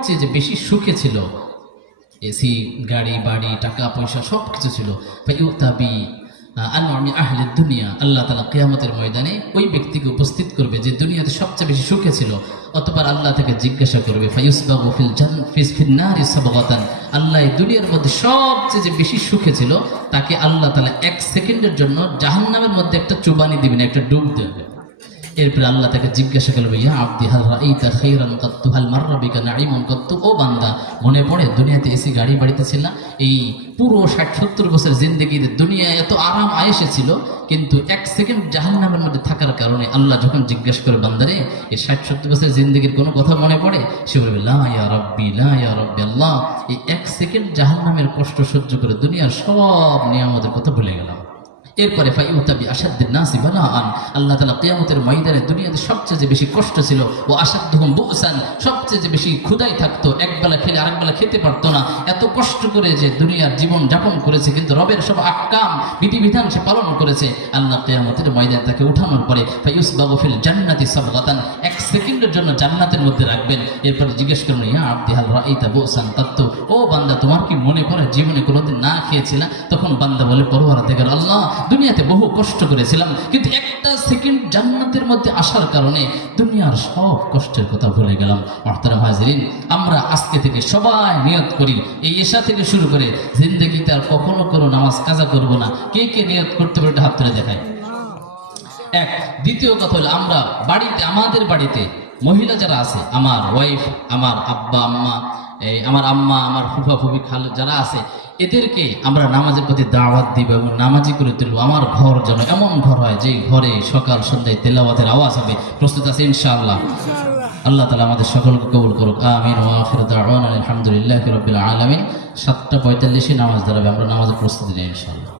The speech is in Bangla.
সবচেয়ে যে বেশি সুখে ছিল, এসি, গাড়ি বাড়ি, টাকা পয়সা সব কিছু ছিল, ফাইউতাবি আনওয়ামি আহলি দুনিয়া, আল্লাহ তাআলা কিয়ামতের ময়দানে ওই ব্যক্তিকে উপস্থিত করবে যে দুনিয়াতে সবচেয়ে বেশি সুখে ছিল। অতঃপর আল্লাহ থেকে জিজ্ঞাসা করবে, ফায়ুসবাগু ফিল নারি সাবগাতান, আল্লাহ এই দুনিয়ার মধ্যে সবচেয়ে যে বেশি সুখে ছিল তাকে আল্লাহ তাআলা 1 সেকেন্ডের জন্য জাহান্নামের মধ্যে একটা চুবানি দিবেন, একটা ডুব দেবে। এরপরে আল্লাহ তাকে জিজ্ঞাসা করবে, ইয়া আব্দি হাল রাআইতা খায়রান কাত্তু হাল মাররা বিকা নাঈমুন কাত্তু, ও বান্দা মনে পড়ে দুনিয়াতে এসি গাড়ি বাড়িতে ছিল না? এই পুরো 60-70 বছর জিন্দেগিতে দুনিয়ায় এত আরাম আয়েশে ছিল, কিন্তু 1 সেকেন্ড জাহান্নামের মধ্যে থাকার কারণে আল্লাহ যখন জিজ্ঞাসা করে বান্দারে এই 60-70 বছর জিন্দেগির কোনো কথা মনে পড়ে, সে বলবে লা ইয়া রাব্বি, লা ইয়া রাব্বি। আল্লাহ এই 1 সেকেন্ড জাহান্নামের কষ্ট সহ্য করে দুনিয়ার সব নিয়ামতের কথা ভুলে গেলাম। এরপরে ফাইউতাবি আশাদ্দিন নাসি বালাআন, আল্লাহ তাআলা কিয়ামতের ময়দানে দুনিয়াতে সবচেয়ে বেশি কষ্ট ছিল, ও আশাদ্দুহুম বুসান, সবচেয়ে বেশি ক্ষুধায় থাকতো, একবেলা খেলে আরেকবেলা খেতে পারতো না, এত কষ্ট করে যে দুনিয়ার জীবন যাপন করেছে, কিন্তু রবের সব আহকাম বিধিবিধান সে পালন করেছে। আল্লাহ কিয়ামতের ময়দানে তাকে উঠানোর পরে ফায়ুসবাগু ফিল জান্নাতি সাবগাতান, 1 সেকেন্ডের জন্য জান্নাতের মধ্যে রাখবেন। এরপরে জিজ্ঞেস করবেন, ইয়া আব্দি হাল রাআইতা বুসান কাত্তু, ও বান্দা তোমার কি মনে পড়ে জীবনে কোনোদিন না খেয়েছিলা? তখন বান্দা বলে, পরওয়ারদিগার আল্লাহ, দুনিয়াতে বহু কষ্ট করেছিলাম, কিন্তু 1 সেকেন্ড জান্নাতের মধ্যে আসার কারণে দুনিয়ার সব কষ্টের কথা ভুলে গেলাম। মুহতারাম হাজিরিন, আমরা আজকে থেকে সবাই নিয়ত করি, এই এশা থেকে শুরু করে জিন্দেগিতে আর কখনো কোনো নামাজ কাজা করব না। কে কে নিয়ত করতে পারে হাত তুলে দেখায়। এক। দ্বিতীয় কথা হলো, আমরা বাড়িতে, আমাদের বাড়িতে মহিলা যারা আছে, আমার ওয়াইফ, আমার আব্বা আম্মা, আমার আম্মা, আমার ফুফা ফুফি খালু যারা আছে, এদেরকে আমরা নামাজের প্রতি দাওয়াত দিব এবং নামাজি করে তুলব। আমার ঘর যেন এমন ঘর হয় যে ঘরে সকাল সন্ধ্যায় তেলাওয়াতের আওয়াজ হবে। প্রস্তুত আছে ইনশাআল্লাহ? আল্লাহ তাআলা আমাদের সকলকে কবুল করুক, আমিন। ওয়া আখিরু দাওয়ানা আলহামদুলিল্লাহি রাব্বিল আলামিন। 7:45 নামাজ দাঁড়াবে, আমরা নামাজের প্রস্তুতি নিই ইনশাআল্লাহ।